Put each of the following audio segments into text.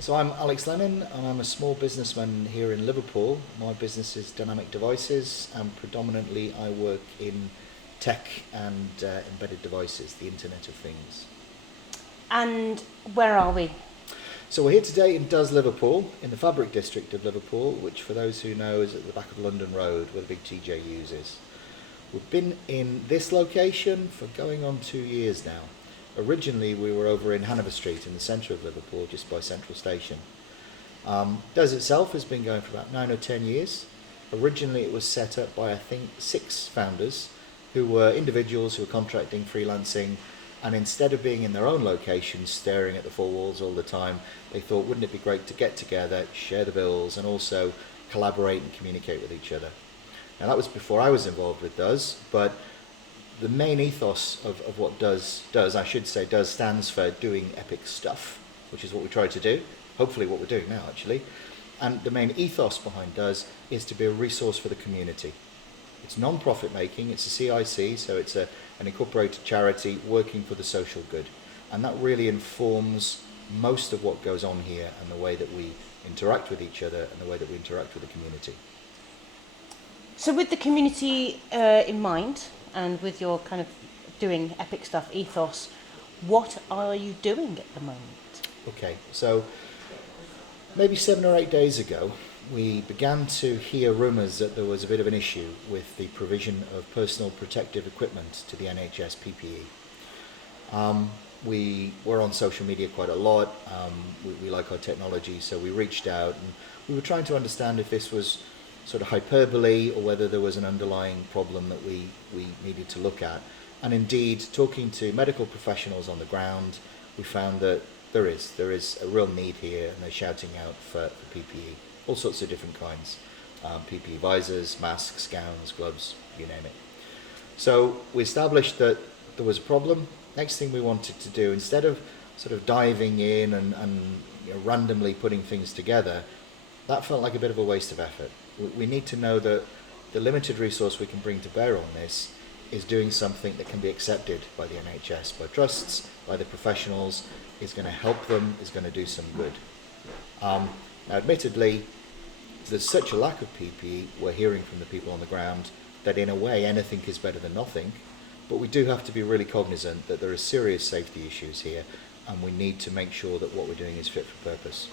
So I'm Alex Lennon, and I'm a small businessman here in Liverpool. My business is Dynamic Devices, and predominantly I work in tech and embedded devices, the Internet of Things. And where are we? So we're here today in DoES Liverpool, in the Fabric District of Liverpool, which for those who know is at the back of London Road, where the big TJUs is. We've been in this location for going on 2 years now. Originally we were over in Hanover Street in the centre of Liverpool, just by Central Station. DoES itself has been going for about 9 or 10 years. Originally it was set up by I think 6 founders who were individuals who were contracting, freelancing, and instead of being in their own locations staring at the four walls all the time, they thought wouldn't it be great to get together, share the bills, and also collaborate and communicate with each other. Now that was before I was involved with DoES, but the main ethos of what DoES does, I should say DoES stands for doing epic stuff, which is what we try to do, hopefully what we're doing now actually. And the main ethos behind DoES is to be a resource for the community. It's non-profit making, it's a CIC, so it's an incorporated charity working for the social good. And that really informs most of what goes on here and the way that we interact with each other and the way that we interact with the community. So with the community in mind, and with your kind of doing epic stuff ethos, what are you doing at the moment? Okay, so maybe 7 or 8 days ago, we began to hear rumours that there was a bit of an issue with the provision of personal protective equipment to the NHS PPE. We were on social media quite a lot. We like our technology, so we reached out and we were trying to understand if this was sort of hyperbole or whether there was an underlying problem that we needed to look at. And indeed, talking to medical professionals on the ground, we found that there is a real need here, and they're shouting out for PPE, all sorts of different kinds. PPE visors, masks, gowns, gloves, you name it. So we established that there was a problem. Next thing we wanted to do, instead of sort of diving in and randomly putting things together, that felt like a bit of a waste of effort. We need to know that the limited resource we can bring to bear on this is doing something that can be accepted by the NHS, by trusts, by the professionals, is going to help them, is going to do some good. Now admittedly, there's such a lack of PPE, we're hearing from the people on the ground, that in a way anything is better than nothing, but we do have to be really cognizant that there are serious safety issues here, and we need to make sure that what we're doing is fit for purpose.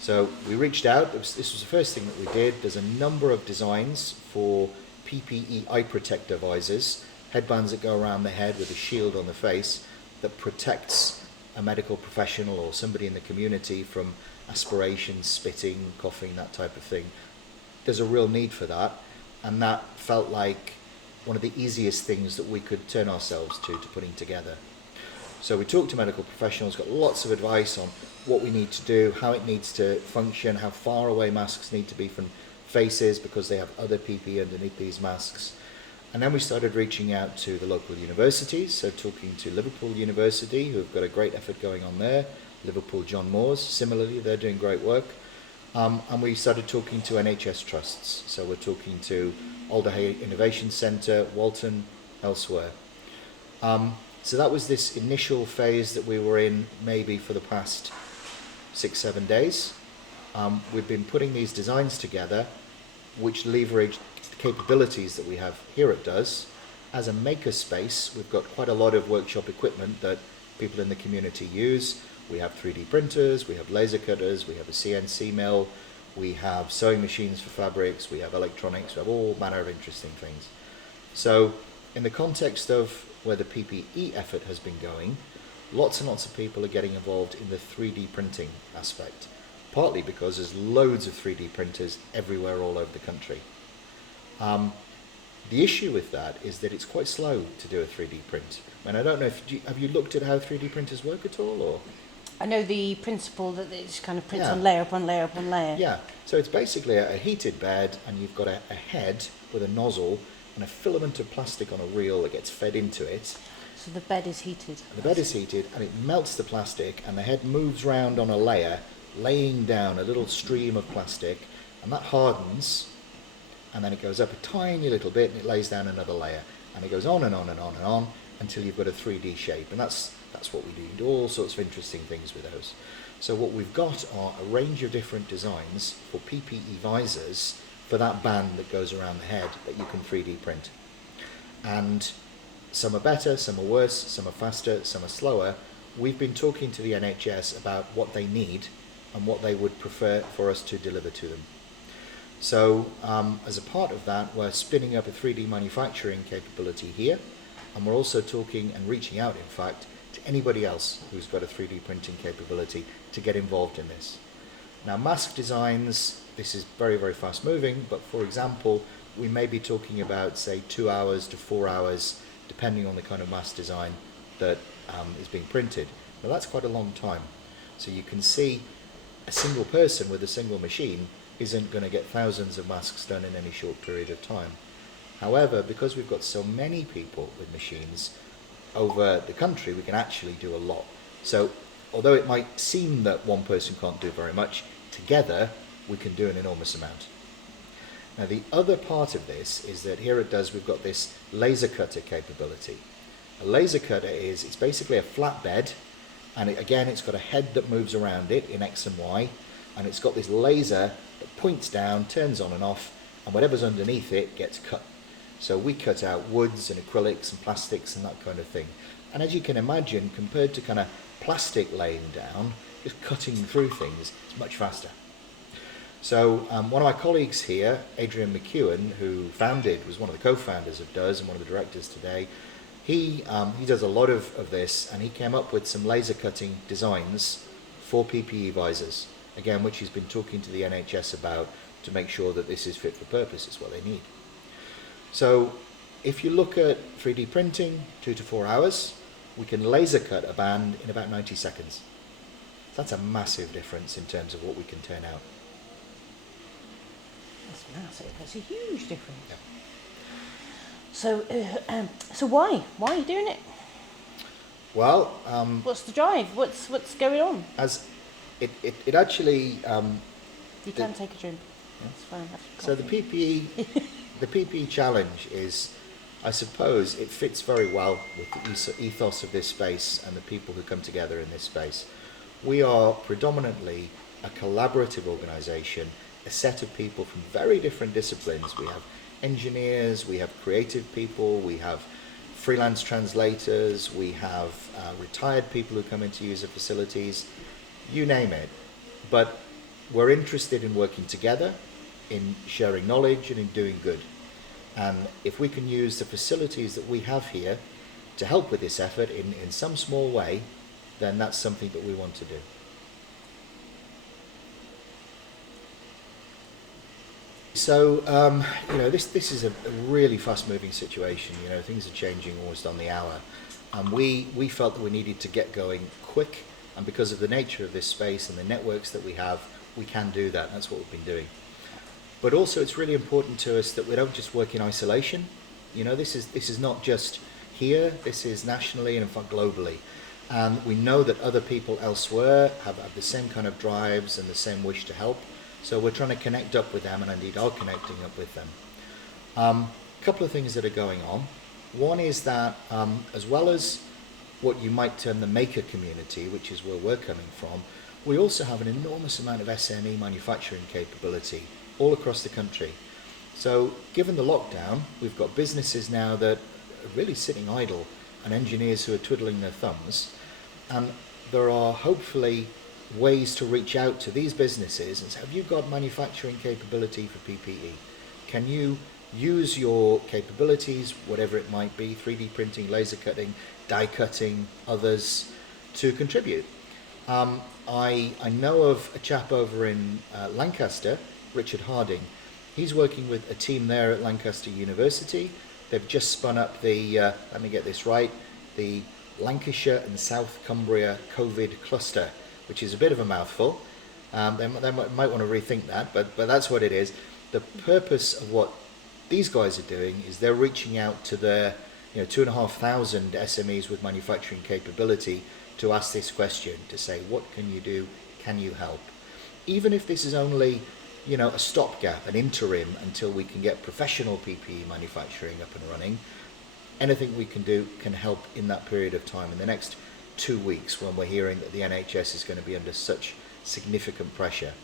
So we reached out, this was the first thing that we did. There's a number of designs for PPE eye protector visors, headbands that go around the head with a shield on the face that protects a medical professional or somebody in the community from aspiration, spitting, coughing, that type of thing. There's a real need for that, and that felt like one of the easiest things that we could turn ourselves to putting together. So we talked to medical professionals, got lots of advice on what we need to do, how it needs to function, how far away masks need to be from faces because they have other PPE underneath these masks. And then we started reaching out to the local universities, so talking to Liverpool University, who have got a great effort going on there, Liverpool John Moores, similarly, they're doing great work. And we started talking to NHS trusts, so we're talking to Alderhay Innovation Centre, Walton, elsewhere. So that was this initial phase that we were in maybe for the past 6-7 days. We've been putting these designs together which leverage the capabilities that we have here at DoES. As a maker space, we've got quite a lot of workshop equipment that people in the community use. We have 3D printers, we have laser cutters, we have a CNC mill, we have sewing machines for fabrics, we have electronics, we have all manner of interesting things. So in the context of where the PPE effort has been going, lots and lots of people are getting involved in the 3D printing aspect, partly because there's loads of 3D printers everywhere all over the country. The issue with that is that it's quite slow to do a 3D print. And I don't know, have you looked at how 3D printers work at all? Or? I know the principle that it just kind of prints Yeah. on layer upon layer upon layer. Yeah, so it's basically a heated bed, and you've got a head with a nozzle and a filament of plastic on a reel that gets fed into it. So the bed is heated. And the bed is heated, and it melts the plastic, and the head moves round on a layer, laying down a little stream of plastic, and that hardens, and then it goes up a tiny little bit, and it lays down another layer, and it goes on and on and on and on until you've got a 3D shape, and that's what we do. You do all sorts of interesting things with those. So what we've got are a range of different designs for PPE visors for that band that goes around the head that you can 3D print. And some are better, some are worse, some are faster, some are slower. We've been talking to the NHS about what they need and what they would prefer for us to deliver to them. So as a part of that, we're spinning up a 3D manufacturing capability here, and we're also talking and reaching out, in fact, to anybody else who's got a 3D printing capability to get involved in this. Now, mask designs, this is very, very fast moving, but for example, we may be talking about, say, 2 hours to 4 hours, depending on the kind of mask design that is being printed. Now, that's quite a long time. So you can see a single person with a single machine isn't going to get thousands of masks done in any short period of time. However, because we've got so many people with machines over the country, we can actually do a lot. So although it might seem that one person can't do very much, together we can do an enormous amount. Now, the other part of this is that here at DoES we've got this laser cutter capability. A laser cutter it's basically a flatbed, and again it's got a head that moves around it in X and Y, and it's got this laser that points down, turns on and off, and whatever's underneath it gets cut. So we cut out woods and acrylics and plastics and that kind of thing. And as you can imagine, compared to kind of plastic laying down, just cutting through things, it's much faster. So one of my colleagues here, Adrian McEwen, who was one of the co-founders of DoES and one of the directors today, he does a lot of this, and he came up with some laser cutting designs for PPE visors, again, which he's been talking to the NHS about to make sure that this is fit for purpose, it's what they need. So if you look at 3D printing, 2 to 4 hours, we can laser cut a band in about 90 seconds. That's a massive difference in terms of what we can turn out. That's massive. That's a huge difference. Yeah. So why? Why are you doing it? Well, what's the drive? What's going on? as it actually You can take a drink. That's fine. so the PPE challenge is, I suppose, it fits very well with the ethos of this space and the people who come together in this space. We are predominantly a collaborative organisation, a set of people from very different disciplines. We have engineers, we have creative people, we have freelance translators, we have retired people who come in to use the facilities, you name it. But we're interested in working together, in sharing knowledge and in doing good. And if we can use the facilities that we have here to help with this effort in some small way, then that's something that we want to do. So, this is a really fast-moving situation. Things are changing almost on the hour. And we felt that we needed to get going quick, and because of the nature of this space and the networks that we have, we can do that. That's what we've been doing. But also, it's really important to us that we don't just work in isolation. This is not just here. This is nationally and, in fact, globally. And we know that other people elsewhere have the same kind of drives and the same wish to help. So we're trying to connect up with them, and indeed are connecting up with them. A couple of things that are going on. One is that as well as what you might term the maker community, which is where we're coming from, we also have an enormous amount of SME manufacturing capability all across the country. So given the lockdown, we've got businesses now that are really sitting idle and engineers who are twiddling their thumbs. And there are hopefully ways to reach out to these businesses and say, have you got manufacturing capability for PPE? Can you use your capabilities, whatever it might be, 3D printing, laser cutting, die cutting, others, to contribute? I know of a chap over in Lancaster, Richard Harding. He's working with a team there at Lancaster University. They've just spun up the, let me get this right, the Lancashire and South Cumbria COVID cluster, which is a bit of a mouthful. They might want to rethink that, but that's what it is. The purpose of what these guys are doing is they're reaching out to their 2,500 SMEs with manufacturing capability to ask this question, to say, what can you do? Can you help? Even if this is only a stopgap, an interim, until we can get professional PPE manufacturing up and running, anything we can do can help in that period of time. In the next 2 weeks when we're hearing that the NHS is going to be under such significant pressure.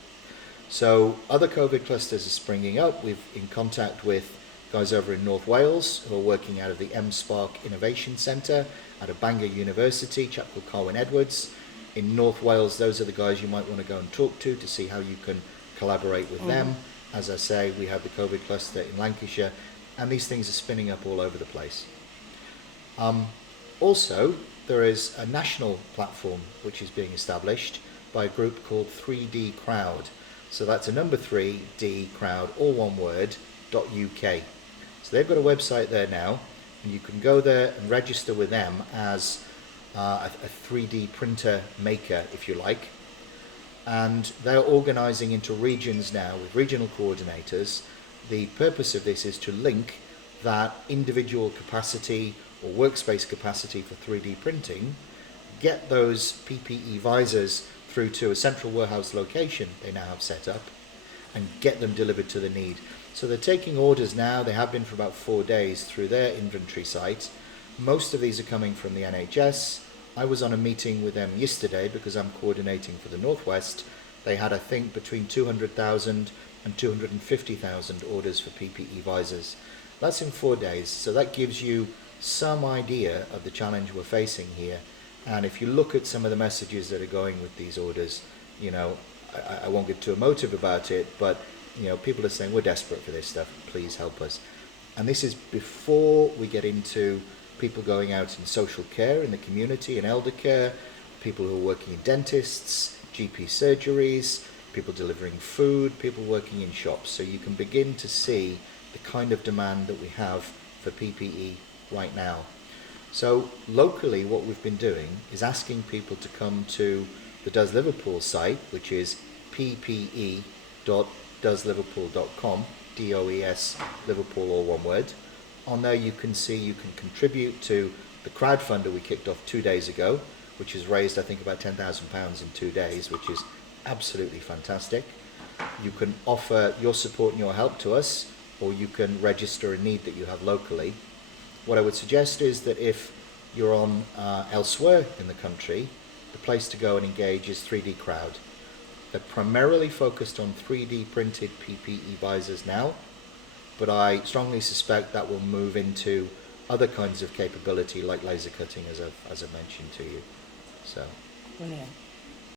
So other COVID clusters are springing up. We're in contact with guys over in North Wales who are working out of the MSpark Innovation Centre out of Bangor University, a chap called Carwyn Edwards. In North Wales, those are the guys you might want to go and talk to see how you can collaborate with them. As I say, we have the COVID cluster in Lancashire, and these things are spinning up all over the place. Also, there is a national platform which is being established by a group called 3D Crowd. So that's a number 3D Crowd, all one word, .uk. So they've got a website there now, and you can go there and register with them as a 3D printer maker, if you like. And they're organising into regions now with regional coordinators. The purpose of this is to link that individual capacity or workspace capacity for 3D printing, get those PPE visors through to a central warehouse location they now have set up, and get them delivered to the need. So they're taking orders now, they have been for about 4 days through their inventory site. Most of these are coming from the NHS. I was on a meeting with them yesterday because I'm coordinating for the Northwest. They had, I think, between 200,000 and 250,000 orders for PPE visors. That's in 4 days, so that gives you some idea of the challenge we're facing here. And if you look at some of the messages that are going with these orders, you know, I won't get too emotive about it, but you know, people are saying we're desperate for this stuff, please help us. And this is before we get into people going out in social care in the community and elder care, people who are working in dentists, GP surgeries, people delivering food, people working in shops. So you can begin to see the kind of demand that we have for PPE right now. So locally what we've been doing is asking people to come to the DoES Liverpool site, which is ppe.doesliverpool.com, DoES Liverpool, all one word. On there you can see you can contribute to the crowdfunder we kicked off 2 days ago, which has raised I think about £10,000 in 2 days, which is absolutely fantastic. You can offer your support and your help to us, or you can register a need that you have locally. What I would suggest is that if you're on elsewhere in the country, the place to go and engage is 3D Crowd. They're primarily focused on 3D printed PPE visors now, but I strongly suspect that will move into other kinds of capability like laser cutting, as I've mentioned to you. So. Brilliant.